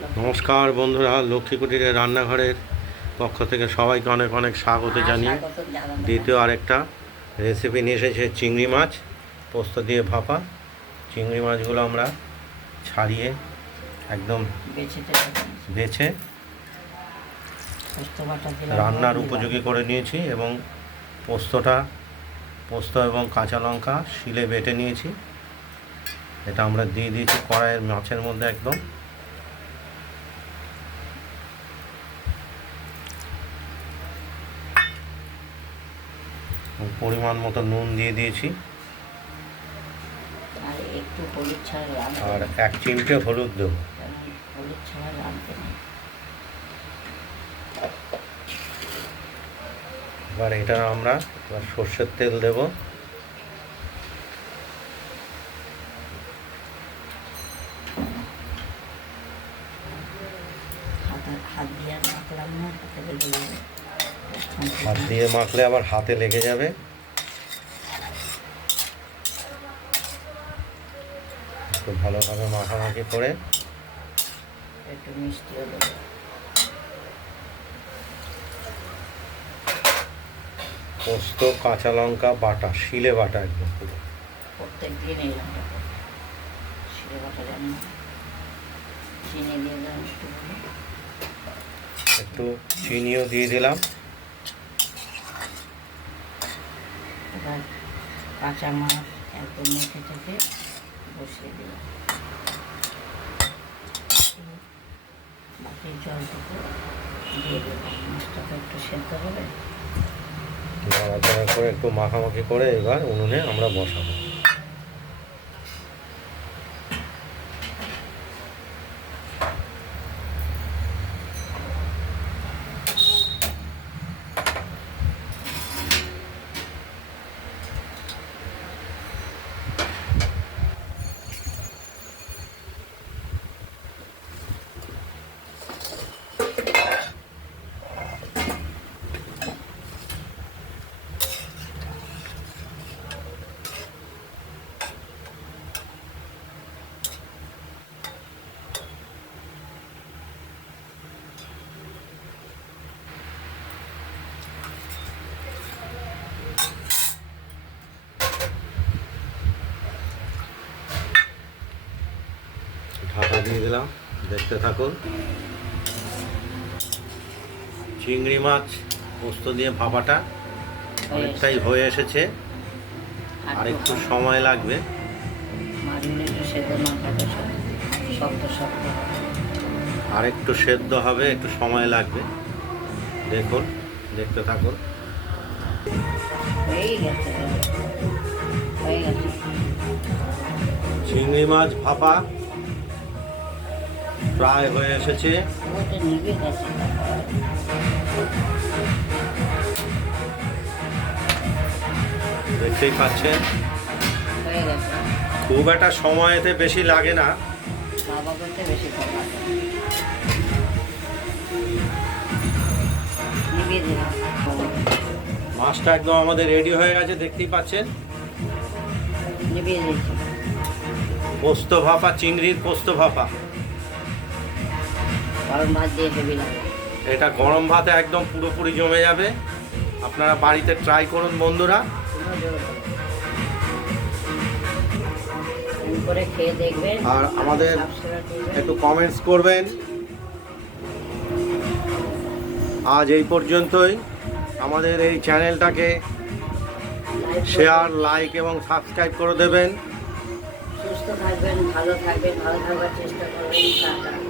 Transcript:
নমস্কার বন্ধুরা লক্ষ্মী কুটিরের রান্নাঘরের পক্ষ থেকে সবাইকে অনেক অনেক স্বাগত জানিয়ে দ্বিতীয় আরেকটা রেসিপি নিয়ে এসেছে চিংড়ি মাছ পোস্ত দিয়ে ভাপা। চিংড়ি মাছগুলো আমরা ছাড়িয়ে একদম বেছে রান্নার উপযোগী করে নিয়েছি এবং পোস্তটা পোস্ত এবং কাঁচা লঙ্কা শিলে বেটে নিয়েছি। এটা আমরা দিয়ে দিয়েছি কড়াইয়ের মাছের মধ্যে একদম। পরিমাণ মতো নুন দিয়ে দিয়েছি। আর। এক চিমটে হলুদ দেবো। এবার এটা আমরা এবার সর্ষের তেল দেব। হাত দিয়ে মাখলাম না হাতে দিয়ে মাখলে আবার হাতে লেগে যাবে। একটু ভালোভাবে মাখামাখি করে। একটু মিষ্টিও দেবো পোস্ত কাঁচা লঙ্কা বাটা শিলে বাটা একদম পুরো। প্রত্যেক দিন এই শিরে বাটা জানি চিনি দিয়ে দিলাম একটু চিনিও দিয়ে দিলাম। এবার কাঁচা মাছ একদম মেখে থেকে বসিয়ে দিলাম। বাকি জলটুকু দিয়ে দিলাম মাছটা তো একটু সেদ্ধ হবে। করে একটু মাখামাখি করে এবার উনুনে আমরা বসাবো। ঢাকা দিয়ে দিলাম। দেখতে থাকুন। চিংড়ি মাছ পোস্ত দিয়ে ভাপাটা অনেকটাই হয়ে এসেছে। আর একটু সময় লাগবে। আর একটু সেদ্ধ হবে একটু সময় লাগবে। দেখুন দেখতে থাকুন। চিংড়ি মাছ ভাপা প্রায় হয়ে এসেছে। দেখতেই পাচ্ছেন। খুব একটা সময়তে বেশি লাগে না। মাছটা একদম আমাদের রেডি হয়ে গেছে দেখতেই পাচ্ছেন। পোস্ত ভাপা চিংড়ির পোস্ত ভাপা। গরম ভাত দিয়ে হেভি লাগে এটা গরম ভাতে একদম পুরোপুরি জমে যাবে। আপনারা বাড়িতে ট্রাই করুন বন্ধুরা। আর আমাদের একটু কমেন্টস করবেন। আজ এই পর্যন্তই। আমাদের এই চ্যানেলটাকে শেয়ার লাইক এবং সাবস্ক্রাইব করে দেবেন। সুস্থ থাকবেন ভালো থাকবেন ভালো থাকবার চেষ্টা করবেন।